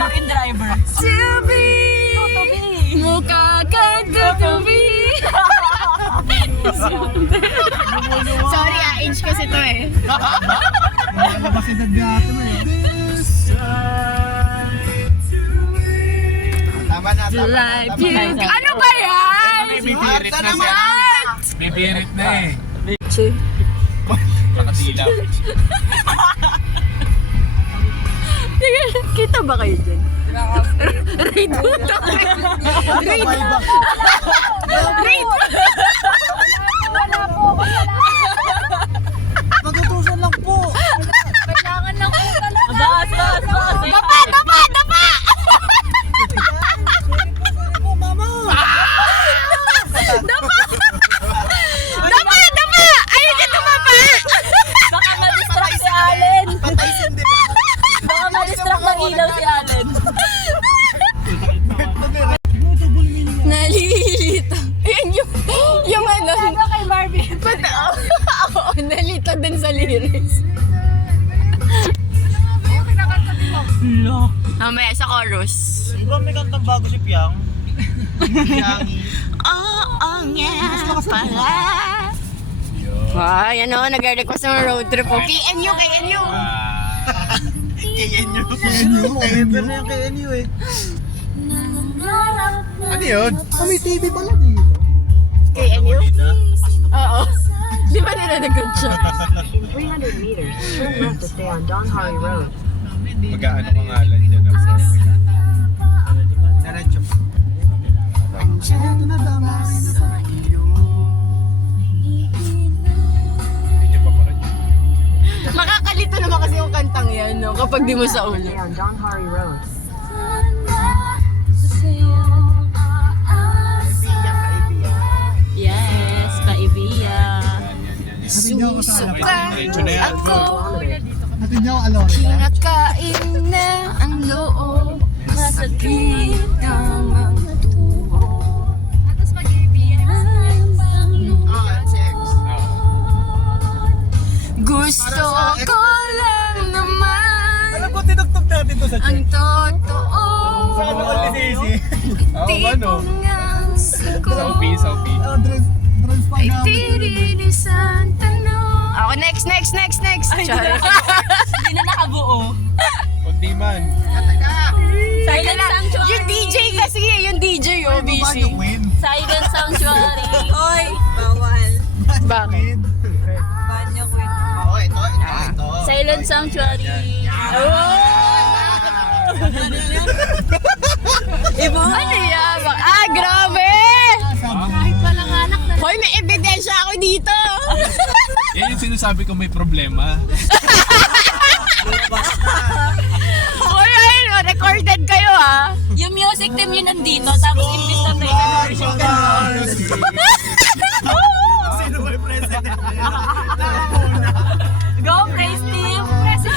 truck and driver. Subi! Mukha ka tutubi! Sorry age kasi to eh. Kasi naggato na eh. Tama na, tama na. Ano ba yan? Bibirit na siya. Bibirit na eh. Che. Nakadilaw. Kita ba kayo dyan? Raid mo to. Raid mo. Raid mo. Wala po. Matutusan lang po. Kailangan lang po talaga. Bas. Dapa! Sorry po, mama. Dapa! Ayun ka tumapa! Baka ma-distract si Allen. Patay sindi ba? Baka ma-distract ng ilaw si Allen. Nalilito. Ayun yung ano. Ano kay Barbie? Oo, nalito din sa lyrics. Mamaya sa chorus. Di ba may kantang bago si Piang? Piangi. Oo nga pala. Ay, ano, nag-request ng road trip po. KNU. KNU. Forever na yung KNU eh. Ano yun? May TV pala dito. KNU? Oo. Di ba nila nag-good shot? In 300 meters, turn left to stay on Don Hari Road. Mag-aano pangalan dyan. Diretso. Ito na, dama rin na to. Hindi niyo pa parang yun. Makakalito naman kasi yung kantang yan, no? Kapag di mo sa ulo. Stay on Don Hari Road. Yes, kaibigan. Natin niyo ako sa alak. Diretso na yan. Ako, Natin niyo ako alak. kinakain na ang loob. Masakit ang mga tuho. Tapos gusto ko lang naman Alam ko, tinugtog natin to sa ang church. totoo. Sa ano ko ni Sisi? Oo, ano? Tingang sagot Saupi. Drums pa ay gamit. tirilisan tanong. Ako, next. Charot. Hindi na nakabuo. Kundi man. Silent Sanctuary. Yung DJ kasi, yung DJ, oh, busy. Yung win. Silent Sanctuary. Oy, bawal. Bakit? Banyo ko ito. Oo, ito. Silent Sanctuary. Iba. Ano yan? Grabe! Kahit walang anak na. Hoy, may ebidensya ako dito! Yan yung sinasabi ko may problema. Hoy, ayun, recorded kayo, ha? Yung music team yun nandito, tapos imbis na tayo. Sino ba yung president? Go, praise team! Sa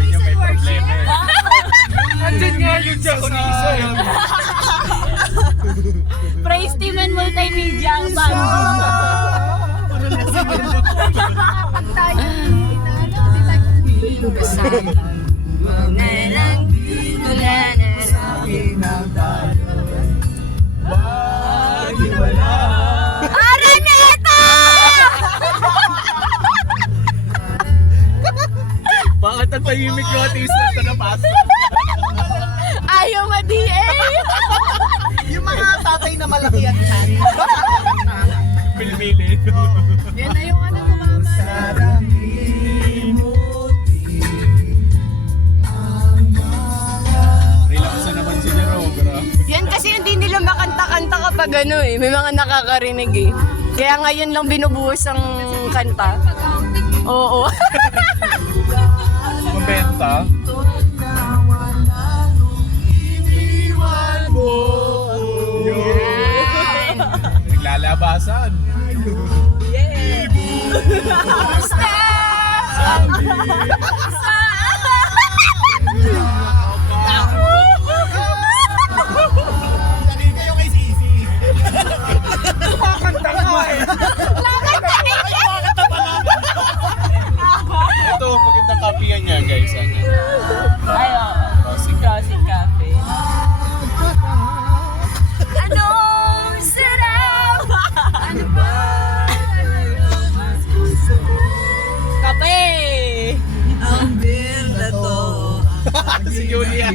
inyo may problema eh. Andun nga yung Isa yun. Praise team and multimedia ang band. Bakit ang tahimik yung artista na napasok? Ayaw ma-DA! Yung mga tatay na malaki at chan. Pilipili. Yan na yung ano kumama. Relax na naman si Robra. Yan kasi hindi nila makanta-kanta kapag ano eh. May mga nakakarinig eh. Kaya ngayon lang binubuhos ang kanta. Oo. Mabenta. Naglalabasan. Lagi kayo kay Sisi. Kumakanta ka eh. Ito, magandang kapiyan niya guys. Ano? Crossing Cafe. si Julia.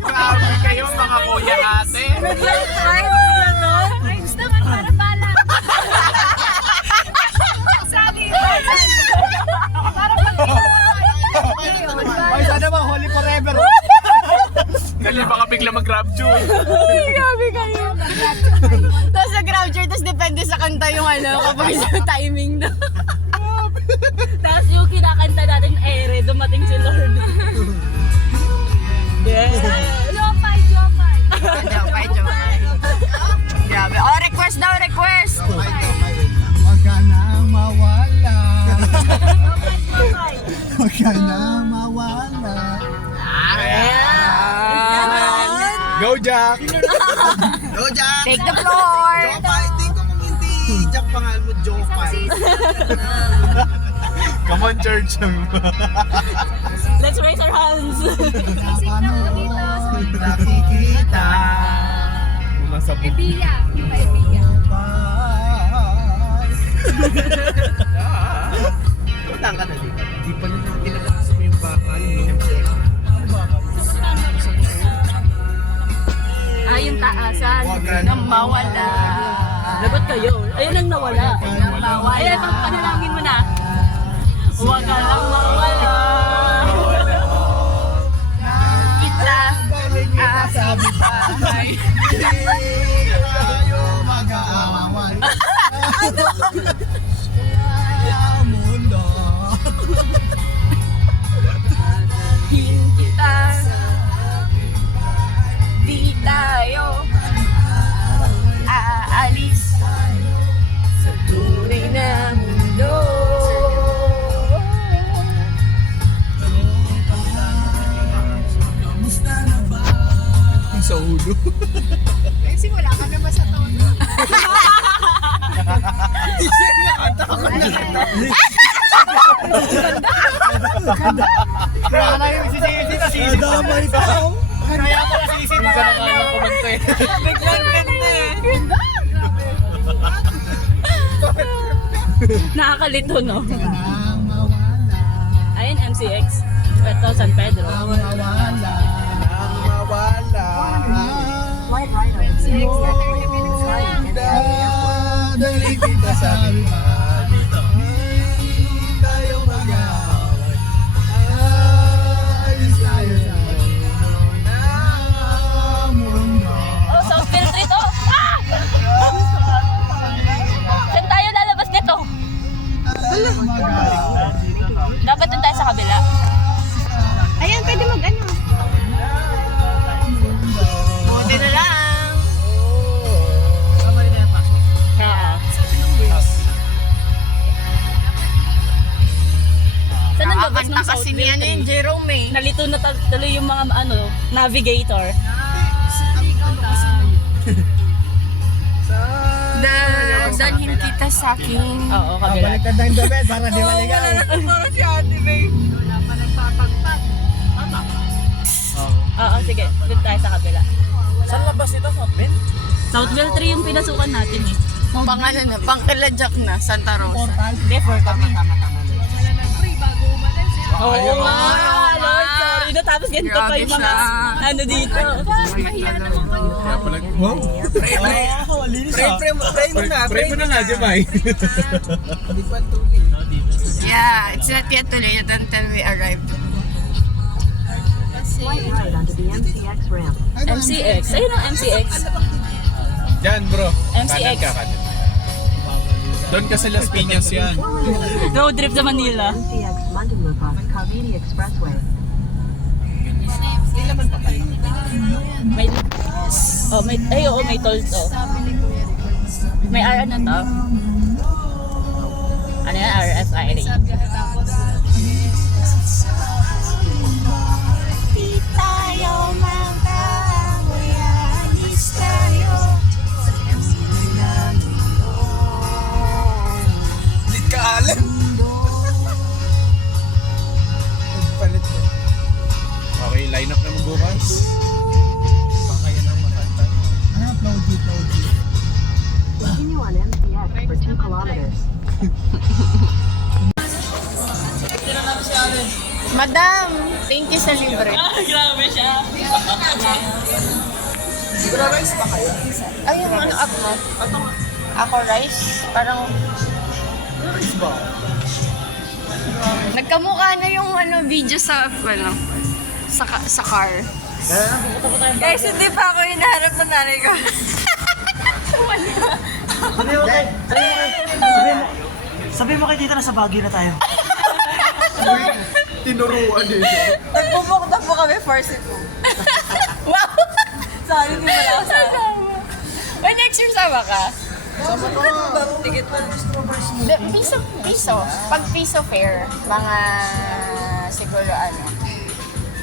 Grabe kayo mga kuya ate. Friends naman para bala. Sabi ba? Ay, sana ba, holy forever. Kaya baka bigla mag-grab June. Grabe kayo. Tapos sa Groucher, tapos depende sa kanta yung ano, kapag sa timing na. Tapos yung kinakanta natin, ere, dumating si Lord. Jopay, Jopay. Jopay, Jopay. Grabe. Oh, request daw, request. Huwag ka nang mawala. Huwag ka nang mawala. Go Jack! Go, Jack! Take the floor. Jopay, tingin ko mong hindi. Jack pangalan mo, Jopay. Come on, church. Let's raise our hands. Paano nakikita? Nasa book. Utang ka na dito. Di pa nila tinalakas mo yung bakal. Yung taasan. Huwag ka Nang mawala. Lagot kayo. Ayun ang nawala. Ayun, ang panalangin mo na. Huwag ka lang mawala. Kita. Sabi pa. Hindi tayo mag-aawan. Ang mundo. Kita. Di tayo aalis sa tunay na mundo. Sa ulo. Kaya na yung sisisi. Damay ka. Kaya pala sisi. Hindi ka nakalang kumante. Biglang ganda eh. Nakakalito, no? Nang mawala. Ayun, MCX. Ito, San Pedro. Mawala. Flight right on 6 Dali kita sa tayo mag-aaway. Alis tayo sa mundo. Oh, Southfield Street, oh! Ah! Saan tayo lalabas nito? Dapat doon tayo sa kabila. Ayan, pwede mag-ano. Buti na lang. Saan ang labas ng Nakakanta kasi ni ano yung Jerome eh. Nalito na tuloy yung mga navigator. Dalhin kita sa akin. Oo, kabila. Baliktad na yung dobet para di maligaw. Para si Ate May. Oo, sige. Doon tayo sa kabila. Saan labas ito, Southfield? Southville 3 yung pinasukan natin eh. Pang ano na, pang Kilajak na, Santa Rosa. Hindi, 4 kami. Oo Oo nga, nga. Lord, sorry na. Tapos ganito pa yung mga Grabe ano dito. Kaya pala. Wow. Pray mo na nga, Jamay. Yeah, it's not yet tuloy until we arrive. Flight right onto the MCX ramp. MCX. Ayun ang MCX. Diyan bro. MCX. Kanan ka. Doon ka sa Las Piñas yan. Road trip sa Manila. MCX Muntinlupa, Cavite Expressway. May may toll to. May R na to. Ano yan? RFID. Di tayo magkakuyalis tayo. Lit ka, Alan. Palit ko. Okay, line up naman bukas. Continue on MCX for 2 kilometers. Madam, thank you sa libre. Grabe siya. Rice pa kayo? Ay, yung ano up mo? Ako rice? Parang Rice ba? nagkamukha na yung ano video sa ano sa car. Guys, hindi pa ako hinaharap ng nanay ko. Sabi mo kay tita na sa Baguio na tayo. Tinuruan din. Nagpupukta po kami for Cebu. Wow! Sorry, hindi mo lang ako sa... When next year sama ka? Tigit pa. Piso. Pag piso fair, mga siguro ano,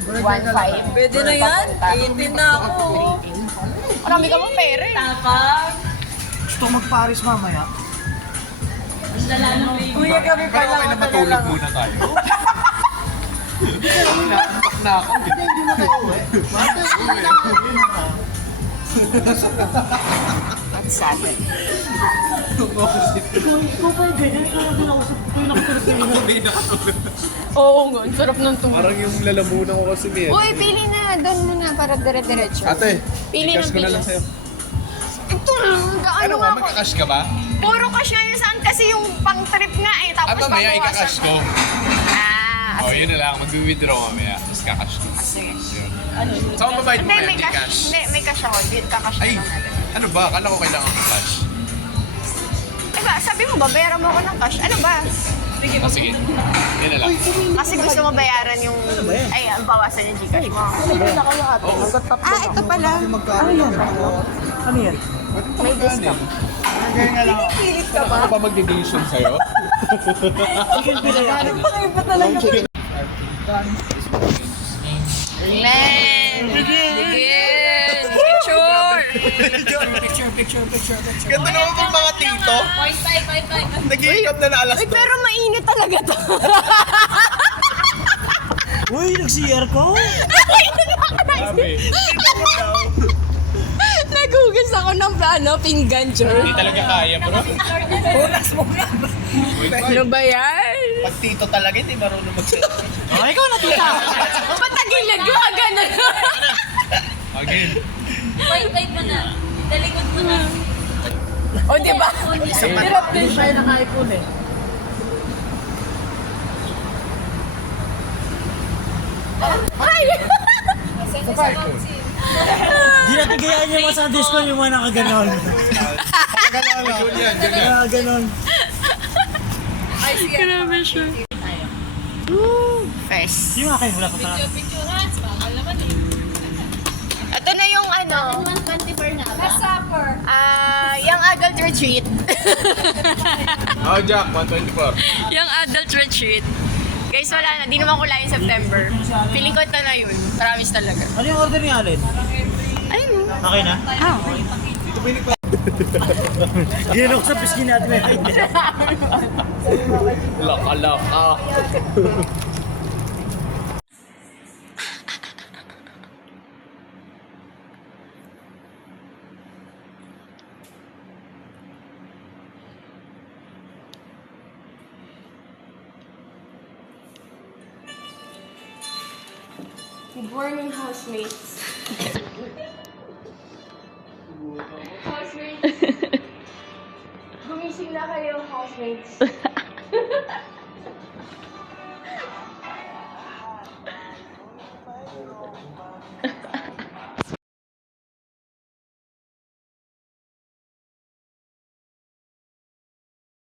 1.5. Pwede na yan. 18 na ako. Marami ka mong pera eh. Tapag. Gusto ko mag-Paris mamaya. Ang lala ng baby. Kuya kami pa Pero okay lang. na matulog muna tayo. Nakak na ako. Hindi na kayo eh. At sabi. Ikaw pa yung ganyan. Ikaw lang din ako sa yung nakatulog kayo. Hindi nakatulog. Oo nga, ang sarap ng tulog. Parang yung lalamunan ko kasi niya. Uy, pili na. Doon muna para dire-diretso. Ate, Pili i-cash ng ko na pili. lang sa'yo. Ito lang. Gaano Ano nga ka, ako? magka-cash ka ba? Puro cash nga yun saan kasi yung pang-trip nga eh. Tapos At mamaya pangbawasan ika-cash ko. Ah, Oh, yun na lang. Mag-withdraw mamaya. Tapos kakash ko. sige. Yun. Saan mo babayad mo Hindi, kaya? may Hindi cash. cash. Hindi, may cash ako. Kakash na Ay, lang natin. ano ba? Akala ko kailangan ko cash. Diba, sabi mo ba, bayaran mo ako ng cash? Ano ba? Oh, sige. Yun na lang. Kasi gusto mo bayaran yung... Ay, ang bawasan yung Gcash mo. Ah, ito pala. Ano yan? May discount. Pilit ka ba? Ako ba mag-donation sa'yo? Iba talaga. Amen! Begin! Picture! Ganda naman yung mga tito. 0.5. Nag-iikap na alas Uy, pero mainit talaga to. Uy, nag-CR ko? Grabe. Nagugas ako ng ano, pinggan, Jor. Hindi talaga kaya, bro. Ano ba yan? Pag tito talaga, hindi marunong mag-selfie. Oh, ikaw na tita. Patagilid ko, ganun. Again. Wait mo na. Talikod mo na. O, di ba? Hindi tayo nakaipon eh. Ay! Di natin gayaan yung mga Sundays ko yung mga nakaganon. Julian. Nakaganon. Grabe siya. Woo! Fest. Yung akin, wala pa pala. Ito na yung ano, 124 na. yung adult retreat. Oh, Jack, 124. Yung adult retreat. Guys, wala na. Di naman kulayin September. Feeling ko ito na yun. Promise talaga. Ano yung order ni Allen? Ayun. Okay na? Ah. Ginok sa piskin natin eh. Laka-laka. Good morning, housemates. Housemates. Gumising na kayo, housemates.